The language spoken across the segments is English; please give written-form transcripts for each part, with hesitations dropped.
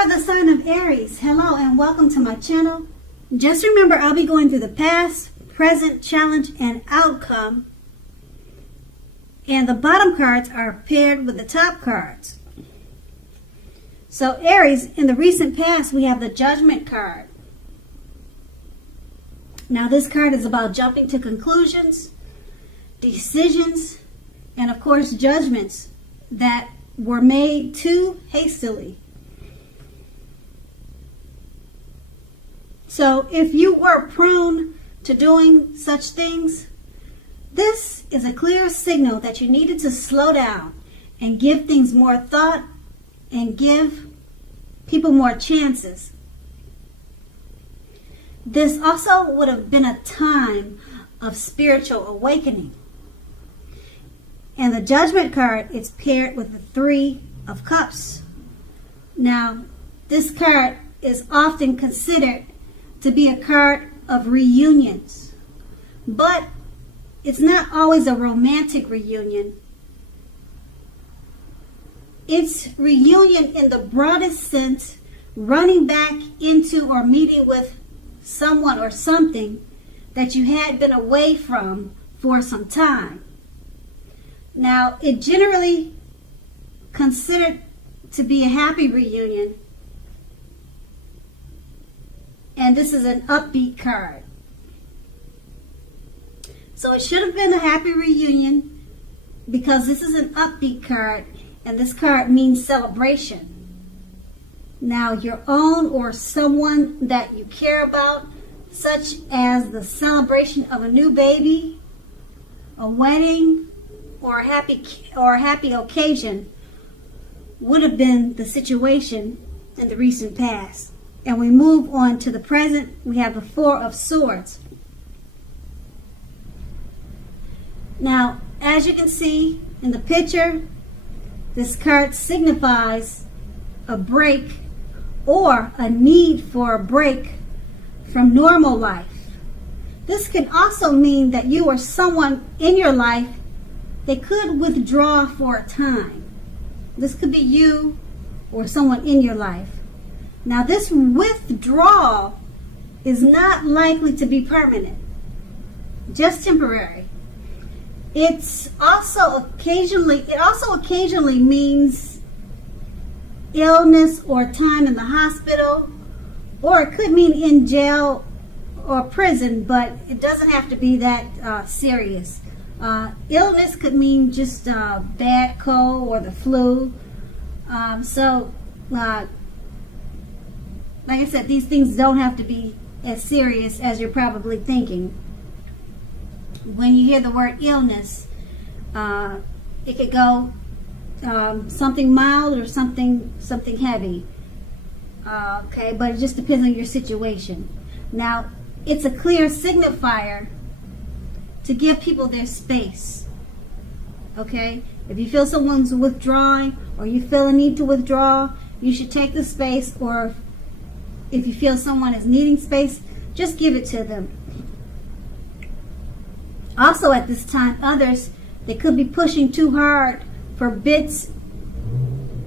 For the sign of Aries, hello and welcome to my channel. Just remember, I'll be going through the past, present, challenge, and outcome. And the bottom cards are paired with the top cards. So Aries, in the recent past, we have the Judgment card. Now this card is about jumping to conclusions, decisions, and of course judgments that were made too hastily. So if you were prone to doing such things, this is a clear signal that you needed to slow down and give things more thought and give people more chances. This also would have been a time of spiritual awakening. And the Judgment card is paired with the Three of Cups. Now, this card is often considered to be a card of reunions, but it's not always a romantic reunion. It's reunion in the broadest sense, running back into or meeting with someone or something that you had been away from for some time. Now, it generally considered to be a happy reunion, and this is an upbeat card. So it should have been a happy reunion because this is an upbeat card, and this card means celebration. Now, your own or someone that you care about, such as the celebration of a new baby, a wedding, or a happy occasion, would have been the situation in the recent past. And we move on to the present. We have the Four of Swords. Now, as you can see in the picture, this card signifies a break or a need for a break from normal life. This can also mean that you or someone in your life, they could withdraw for a time. This could be you or someone in your life. Now, this withdrawal is not likely to be permanent, just temporary. It also occasionally means illness or time in the hospital, or it could mean in jail or prison, but it doesn't have to be that serious. Illness could mean just bad cold or the flu. Like I said, these things don't have to be as serious as you're probably thinking. When you hear the word illness, it could go something mild or something heavy. Okay, but it just depends on your situation. Now, it's a clear signifier to give people their space. Okay, if you feel someone's withdrawing or you feel a need to withdraw, you should take the space, or if you feel someone is needing space, just give it to them. Also at this time, others, they could be pushing too hard for bits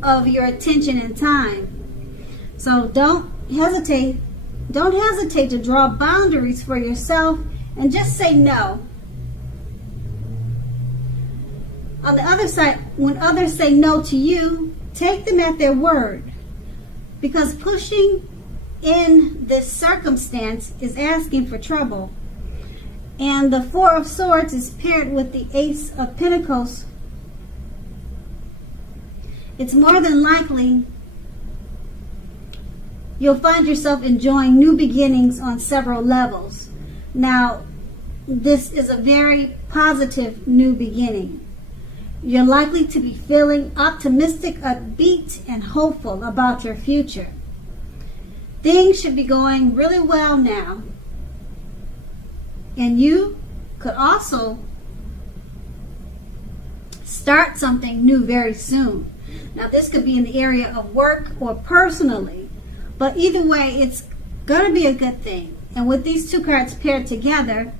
of your attention and time. So don't hesitate to draw boundaries for yourself and just say no. On the other side, when others say no to you, take them at their word, because pushing in this circumstance is asking for trouble. And the Four of Swords is paired with the Ace of Pentacles. It's more than likely you'll find yourself enjoying new beginnings on several levels. Now, this is a very positive new beginning. You're likely to be feeling optimistic, upbeat, and hopeful about your future. Things should be going really well now. And you could also start something new very soon. Now, this could be in the area of work or personally, but either way, it's going to be a good thing. And with these two cards paired together,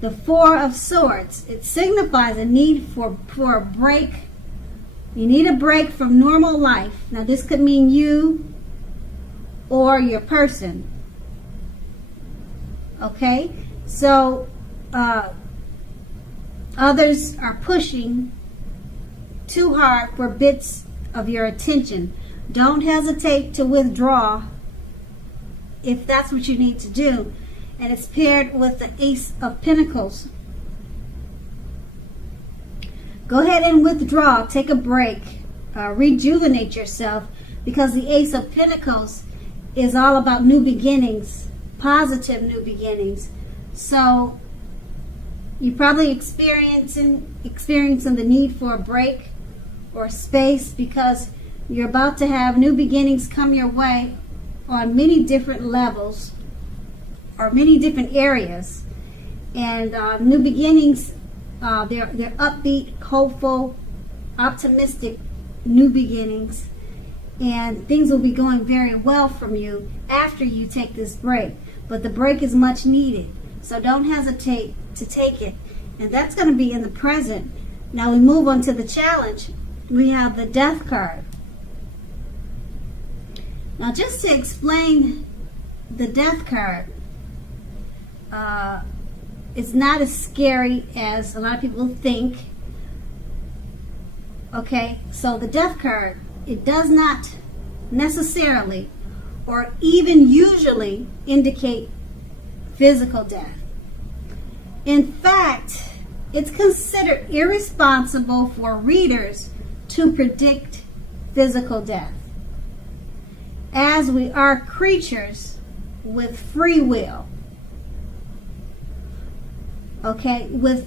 the Four of Swords, it signifies a need for a break. You need a break from normal life. Now, this could mean you or your person. Okay, so others are pushing too hard for bits of your attention. Don't hesitate to withdraw if that's what you need to do. And it's paired with the Ace of Pentacles. Go ahead and withdraw. Take a break. Rejuvenate yourself, because the Ace of Pentacles is all about new beginnings, positive new beginnings. So you're probably experiencing the need for a break or space, because you're about to have new beginnings come your way on many different levels or many different areas. And new beginnings, they're upbeat, hopeful, optimistic new beginnings, and things will be going very well from you after you take this break. But the break is much needed, so don't hesitate to take it. And that's going to be in the present. Now we move on to the challenge. We have the Death card. Now, just to explain the Death card, it's not as scary as a lot of people think. Okay, so the Death card, it does not necessarily or even usually indicate physical death. In fact, it's considered irresponsible for readers to predict physical death, as we are creatures with free will. Okay, we're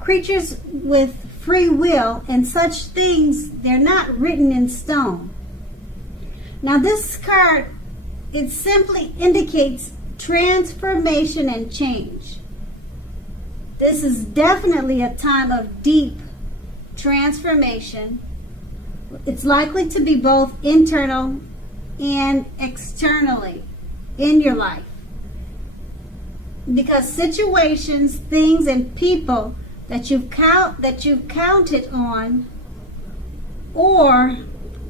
creatures with free will, and such things, they're not written in stone. Now this card, it simply indicates transformation and change. This is definitely a time of deep transformation. It's likely to be both internal and externally in your life, because situations, things, and people that you've counted on or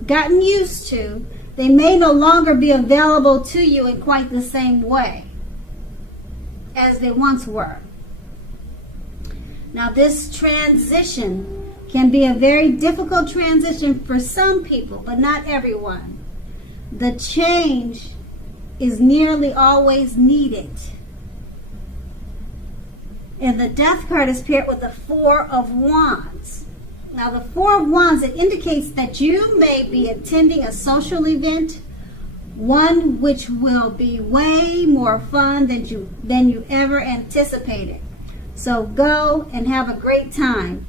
gotten used to, they may no longer be available to you in quite the same way as they once were. Now this transition can be a very difficult transition for some people, but not everyone. The change is nearly always needed. And the Death card is paired with the Four of Wands. Now the Four of Wands, it indicates that you may be attending a social event, one which will be way more fun than you ever anticipated. So go and have a great time.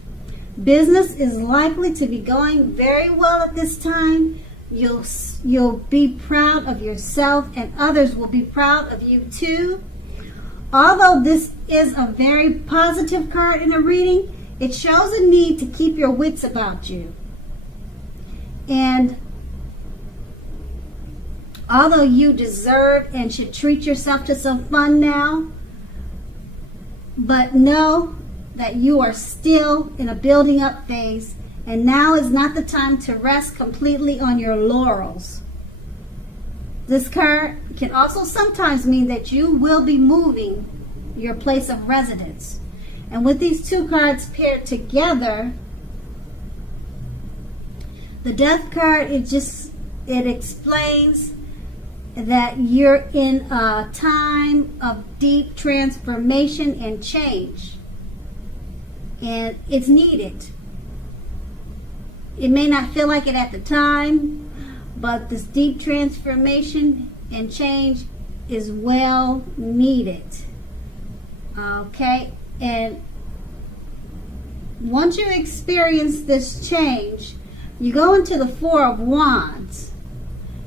Business is likely to be going very well at this time. You'll be proud of yourself, and others will be proud of you too. Although this is a very positive card in a reading, it shows a need to keep your wits about you. And although you deserve and should treat yourself to some fun now, but know that you are still in a building up phase, and now is not the time to rest completely on your laurels. This card can also sometimes mean that you will be moving your place of residence. And with these two cards paired together, the Death card, it explains that you're in a time of deep transformation and change. And it's needed. It may not feel like it at the time, but this deep transformation and change is well needed. Okay? And once you experience this change, you go into the Four of Wands.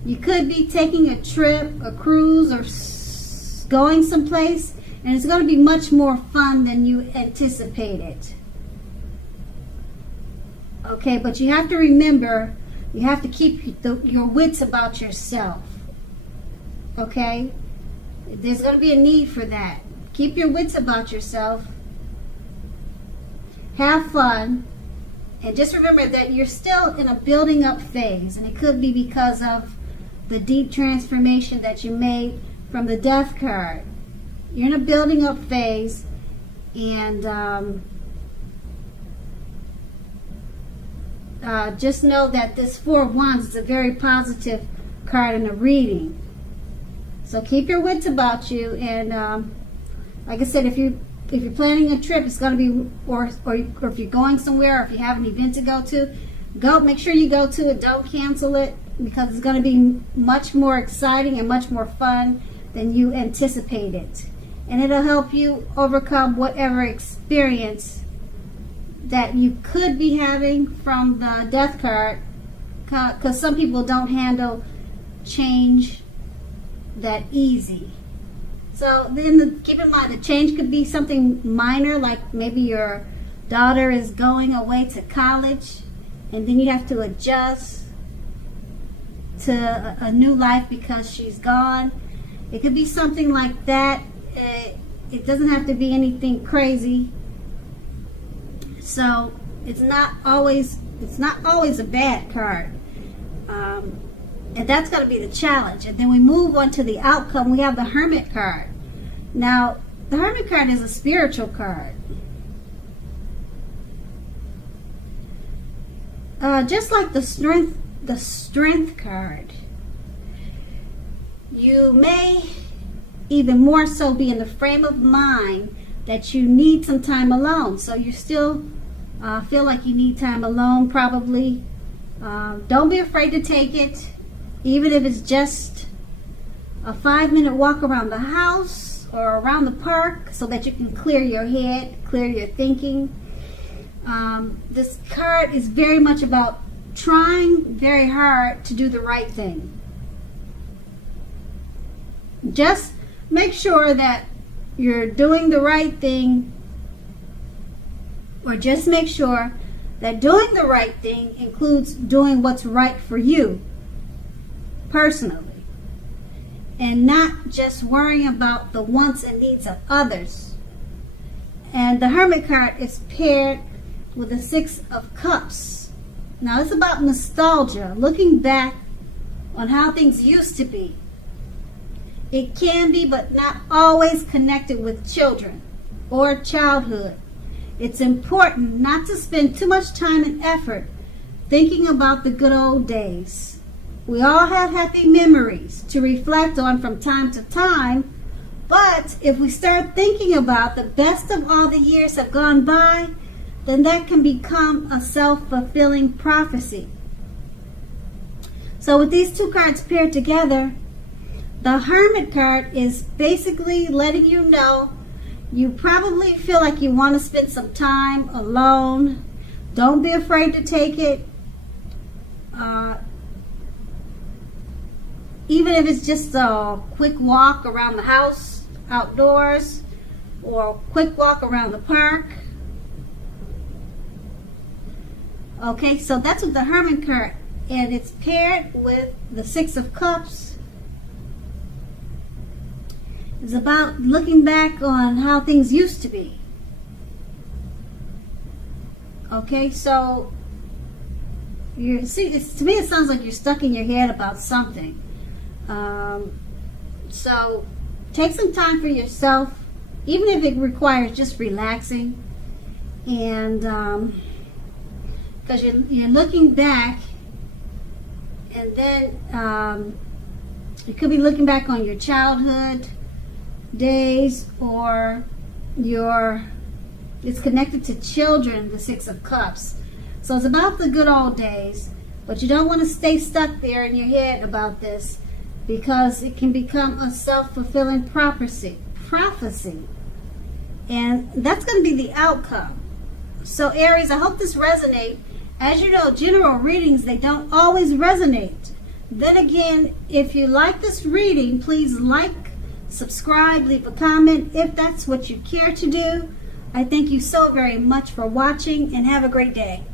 You could be taking a trip, a cruise, or going someplace, and it's going to be much more fun than you anticipated. Okay, but you have to remember, you have to keep your wits about yourself. Okay? There's going to be a need for that. Keep your wits about yourself. Have fun. And just remember that you're still in a building up phase. And it could be because of the deep transformation that you made from the Death card. You're in a building up phase, and just know that this Four of Wands is a very positive card in a reading. So keep your wits about you, and like I said, if you're planning a trip, it's going to be, or if you're going somewhere, or if you have an event to go, make sure you go to it. Don't cancel it, because it's going to be much more exciting and much more fun than you anticipated. And it'll help you overcome whatever experience that you could be having from the Death card, because some people don't handle change that easy. So then keep in mind, the change could be something minor, like maybe your daughter is going away to college, and then you have to adjust to a new life because she's gone. It could be something like that. It doesn't have to be anything crazy. So it's not always a bad card. And that's going to be the challenge. And then we move on to the outcome. We have the Hermit card. Now, the Hermit card is a spiritual card. Just like the Strength card, you may even more so be in the frame of mind that you need some time alone. So you still feel like you need time alone, probably. Don't be afraid to take it, even if it's just a 5-minute walk around the house or around the park, so that you can clear your head, clear your thinking. This card is very much about trying very hard to do the right thing. Just make sure that you're doing the right thing, or just make sure that doing the right thing includes doing what's right for you personally, and not just worrying about the wants and needs of others. And the Hermit card is paired with the Six of Cups. Now it's about nostalgia, looking back on how things used to be. It can be, but not always, connected with children or childhood. It's important not to spend too much time and effort thinking about the good old days. We all have happy memories to reflect on from time to time, but if we start thinking about the best of all the years have gone by, then that can become a self-fulfilling prophecy. So with these two cards paired together, the Hermit card is basically letting you know you probably feel like you want to spend some time alone. Don't be afraid to take it. Even if it's just a quick walk around the house, outdoors, or a quick walk around the park. Okay, so that's with the Hermit card, and it's paired with the Six of Cups. It's about looking back on how things used to be. Okay, so to me it sounds like you're stuck in your head about something. So take some time for yourself, even if it requires just relaxing, and because you're looking back, and then you could be looking back on your childhood days, or it's connected to children, the Six of Cups. So it's about the good old days, but you don't want to stay stuck there in your head about this, because it can become a self-fulfilling prophecy, and that's going to be the outcome. So Aries, I hope this resonates. As you know, general readings, they don't always resonate. Then again, if you like this reading, please like, subscribe, leave a comment if that's what you care to do. I thank you so very much for watching, and have a great day.